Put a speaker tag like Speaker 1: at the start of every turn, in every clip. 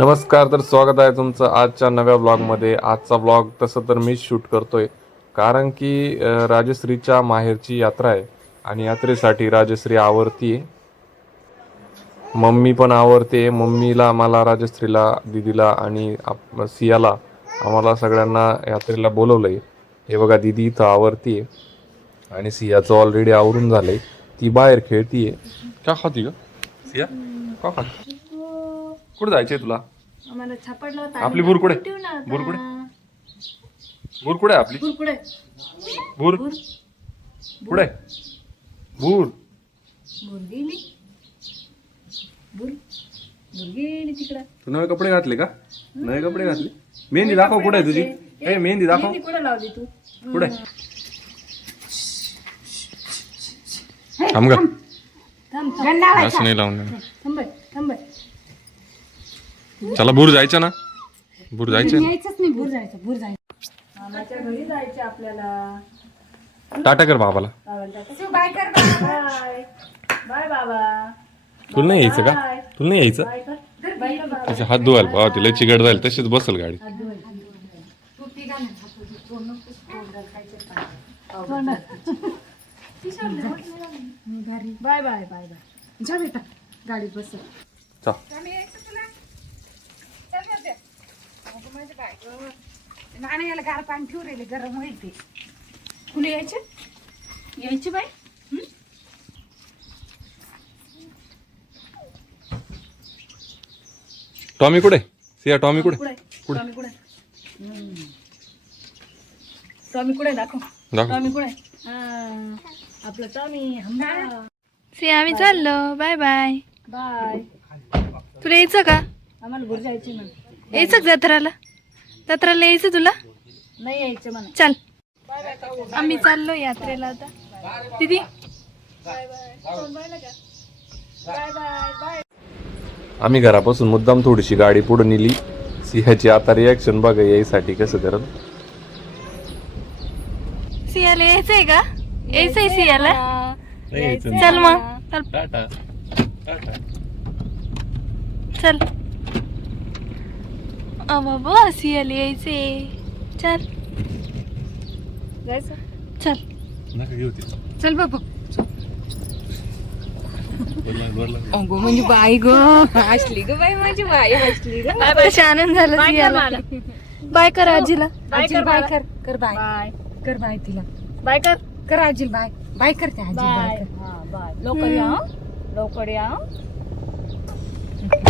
Speaker 1: नमस्कार तर स्वागत आहे तुमचं आजच्या नव्या ब्लॉगमध्ये. आजचा ब्लॉग तसं तर मीच शूट करतोय कारण की राजश्रीच्या माहेरची यात्रा आहे आणि यात्रेसाठी राजश्री आवरती आहे. मम्मी पण आवरते मम्मीला मला राजश्रीला दिदीला आणि आप- सियाला आम्हाला सगळ्यांना यात्रेला बोलवलंय. हे बघा दिदी इथं आहे आणि सियाचं ऑलरेडी आवरून झालंय. ती बाहेर खेळतीये. का खाती का? सिया? का खाती? कुठे जायचंय तुला?
Speaker 2: आम्हाला छापडला होता
Speaker 1: आपली भूर कुठे?
Speaker 2: ठेवू ना आता.
Speaker 1: भूर कुठे? भूर कुठे आहे आपली?
Speaker 2: भूर कुठे?
Speaker 1: भूर?
Speaker 2: भूर.
Speaker 1: कुठे? भूर.
Speaker 2: भूर गेली. भूर. भूर गेली तिकडं.
Speaker 1: तू नवे कपडे घातले का? नवे कपडे घातले? मेहंदी दाखव कुठे आहे तुझी? ए मेहंदी दाखव.
Speaker 2: मेहंदी कुठे लावली तू?
Speaker 1: कुठे? थांब
Speaker 2: थांब थांब.
Speaker 1: असं नाही लावून
Speaker 2: थांब थांब.
Speaker 1: चला भूर जायचं ना? भूर जायचं?
Speaker 2: यायचंच नाही भूर जायचं भूर जायचं. मामाच्या घरी जायचं आपल्याला.
Speaker 1: टाटा कर बाबाला.
Speaker 2: बाय कर बाय बाय बाबा.
Speaker 1: तुला नाही यायचं का? तुला नाही यायचं?
Speaker 2: बाय कर. बाय कर बाबा.
Speaker 1: त्याचे हात धुवायला. बाबा तिला चिकट जाईल तशीच बसल गाडी.
Speaker 2: बाय बाय बाय बाय जा बेटा गाडीत बस.
Speaker 1: चल
Speaker 2: नाणे याला गार पाणी ठेवू राहिले गरम होईल ते. कुणी यायचे? यायचे बाई?
Speaker 1: टॉमी कुठे? सिया टॉमी कुठे?
Speaker 2: कुठे? टॉमी कुठे? टॉमी कुठे? दाखव.
Speaker 1: दाखव.
Speaker 2: टॉमी कुठे? हा, आपलं टॉमी हम्मा
Speaker 3: से आम्ही चाललो. Bye bye.
Speaker 2: बाय.
Speaker 3: तुला यायचं का?
Speaker 2: आम्हाला घरी जायची ना
Speaker 3: यायचं का जत्राला? जत्राला यायचं तुला?
Speaker 2: नाही यायचं म्हणा
Speaker 3: चल. आम्ही चाललो यात्रेला आता. दीदी?
Speaker 2: बाय बाय बाय
Speaker 1: आम्ही घरापासून मुद्दाम थोडीशी गाडी पुढे नेली. सिंहाची आता रिॲक्शन बघा यायसाठी कसं करत.
Speaker 3: सियाला यायचंय का? यायचंय सियाला चल मग. चल चल. अ बाबा सियाला यायचंय चल
Speaker 2: जायचं
Speaker 3: चल
Speaker 2: चल बाबा अगो म्हणजे बाई ग हसली ग बाई माझी बाई हसली ग
Speaker 3: कशी आनंद झाला सियाला बाय कर आजीला
Speaker 2: आजील बाय कर कर बाय कर बाय तिला
Speaker 3: बाय कर
Speaker 2: कर आजील बाय बाय करते आजी बाय कर बाय लवकर या हं. लवकर या हं.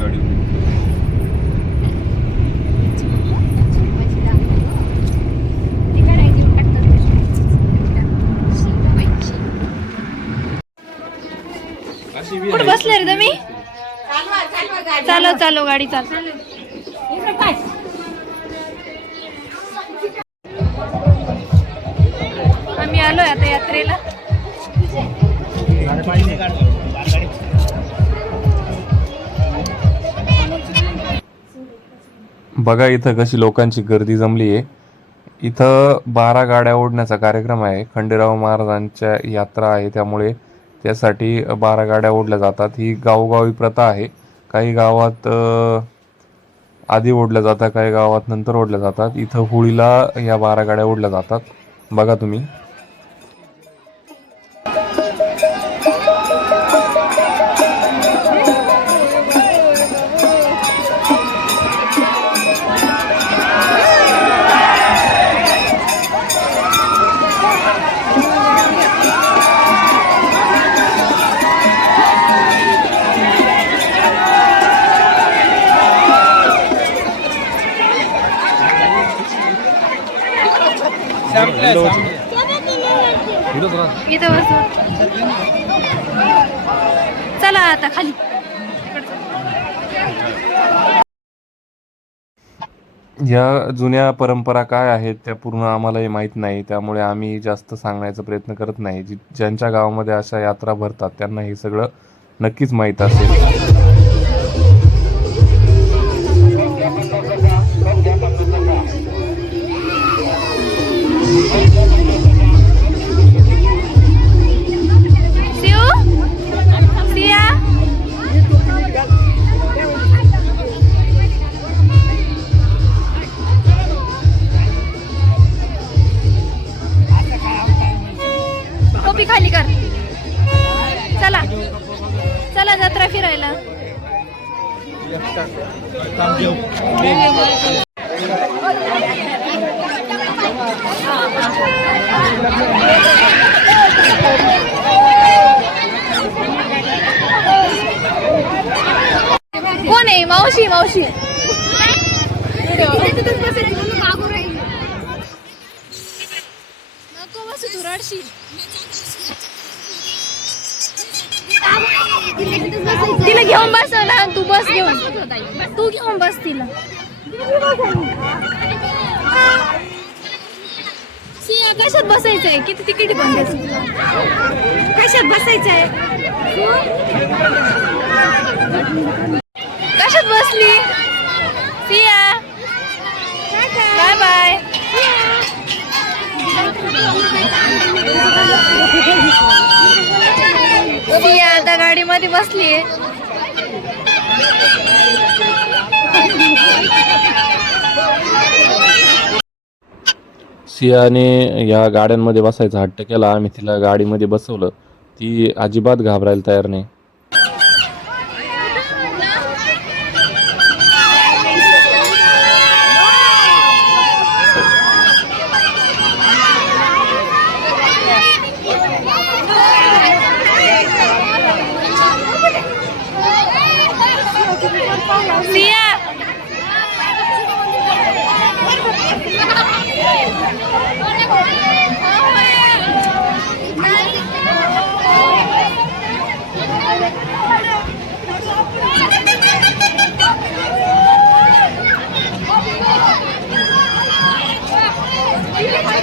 Speaker 1: प्रत्येक गाडी
Speaker 3: कुठे बसले रे तुम्ही? चालव चालव गाडी चाल आम्ही आलोय आता यात्रेला.
Speaker 1: बघा इथं कशी लोकांची गर्दी जमली आहे. इथं बारा गाड्या ओढण्याचा कार्यक्रम आहे. खंडेराव महाराजांच्या यात्रा आहे. त्यामुळे त्यासाठी बारा गाड्या ओढल्या जातात. ही गावोगावी प्रथा आहे. काही गावात आधी ओढल्या जातात काही गावात नंतर ओढल्या जातात. इथं होळीला या बारा गाड्या ओढल्या जातात. बघा तुम्ही.
Speaker 3: इथं चला आता खाली.
Speaker 1: या जुन्या परंपरा काय आहेत त्या पूर्ण आम्हालाही माहीत नाही. त्यामुळे आम्ही जास्त सांगण्याचा प्रयत्न करत नाही. जी ज्यांच्या गावामध्ये अशा यात्रा भरतात त्यांना हे सगळं नक्कीच माहीत असेल.
Speaker 3: चला जत्रा फिरायला. कोण आहे? मावशी मावशी. नको बसू तू रडशील. तिला घेऊन बस ना तू बस घेऊन. तू घेऊन बस तिला. सिया कशात बसायचंय? किती तिकीट बसायचं कशात बसायचंय? कशात बसली? सिया बाय बाय सिया मध्ये बसली.
Speaker 1: सियाने या गाड्यांमध्ये बसायचा हट्ट केला. आम्ही तिला गाडीमध्ये बसवलं. ती अजिबात घाबरायला तयार नाही.